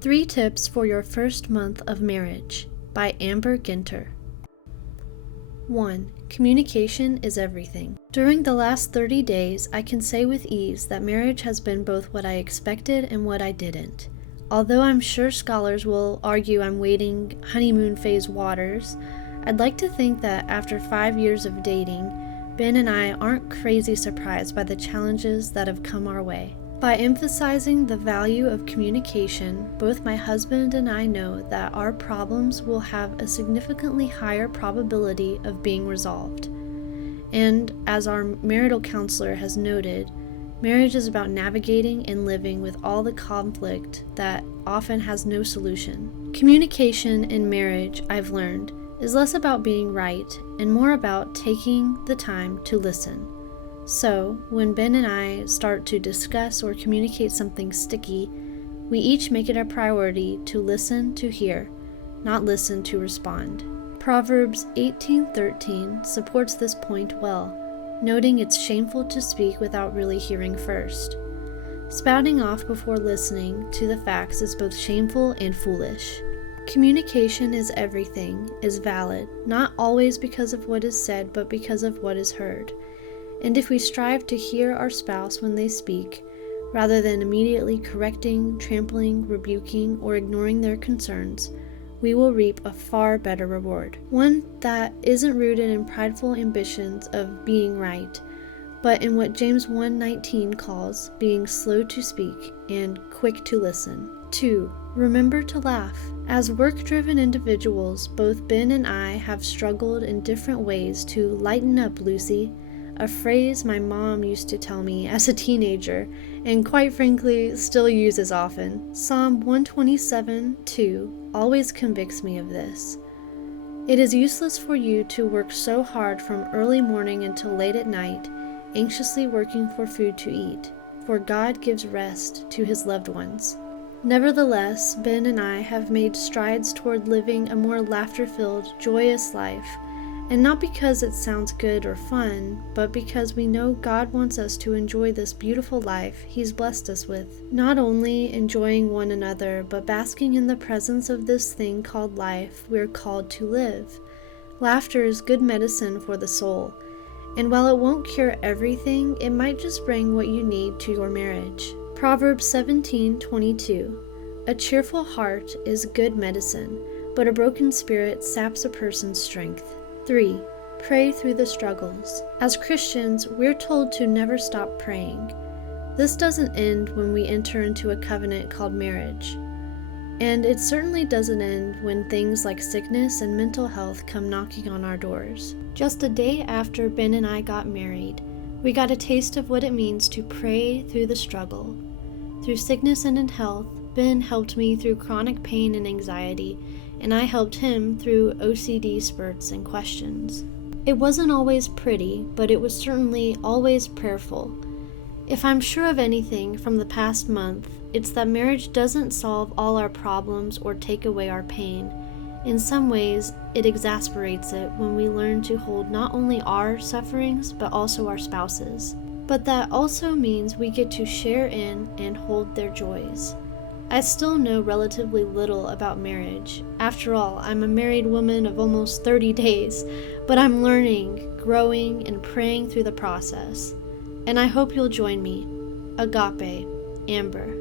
3 Tips for Your First Month of Marriage by Amber Ginter. 1. Communication is everything. During the last 30 days, I can say with ease that marriage has been both what I expected and what I didn't. Although I'm sure scholars will argue I'm wading honeymoon phase waters, I'd like to think that after 5 years of dating, Ben and I aren't crazy surprised by the challenges that have come our way. By emphasizing the value of communication, both my husband and I know that our problems will have a significantly higher probability of being resolved. And as our marital counselor has noted, marriage is about navigating and living with all the conflict that often has no solution. Communication in marriage, I've learned, is less about being right and more about taking the time to listen. So, when Ben and I start to discuss or communicate something sticky, we each make it a priority to listen to hear, not listen to respond. Proverbs 18:13 supports this point well, noting it's shameful to speak without really hearing first. Spouting off before listening to the facts is both shameful and foolish. Communication is everything is valid, not always because of what is said, but because of what is heard. And if we strive to hear our spouse when they speak, rather than immediately correcting, trampling, rebuking, or ignoring their concerns, we will reap a far better reward. One that isn't rooted in prideful ambitions of being right, but in what James 1:19 calls being slow to speak and quick to listen. 2. Remember to laugh. As work-driven individuals, both Ben and I have struggled in different ways to lighten up, Lucy, a phrase my mom used to tell me as a teenager, and quite frankly still uses often. Psalm 127:2 always convicts me of this. It is useless for you to work so hard from early morning until late at night, anxiously working for food to eat, for God gives rest to his loved ones. Nevertheless, Ben and I have made strides toward living a more laughter-filled, joyous life, and not because it sounds good or fun, but because we know God wants us to enjoy this beautiful life He's blessed us with. Not only enjoying one another, but basking in the presence of this thing called life we're called to live. Laughter is good medicine for the soul, and while it won't cure everything, it might just bring what you need to your marriage. Proverbs 17:22. A cheerful heart is good medicine, but a broken spirit saps a person's strength. 3. Pray through the struggles. As Christians, we're told to never stop praying. This doesn't end when we enter into a covenant called marriage. And it certainly doesn't end when things like sickness and mental health come knocking on our doors. Just a day after Ben and I got married, we got a taste of what it means to pray through the struggle. Through sickness and in health, Ben helped me through chronic pain and anxiety, and I helped him through OCD spurts and questions. It wasn't always pretty, but it was certainly always prayerful. If I'm sure of anything from the past month, it's that marriage doesn't solve all our problems or take away our pain. In some ways, it exasperates it when we learn to hold not only our sufferings, but also our spouses. But that also means we get to share in and hold their joys. I still know relatively little about marriage. After all, I'm a married woman of almost 30 days, but I'm learning, growing, and praying through the process. And I hope you'll join me. Agape, Amber.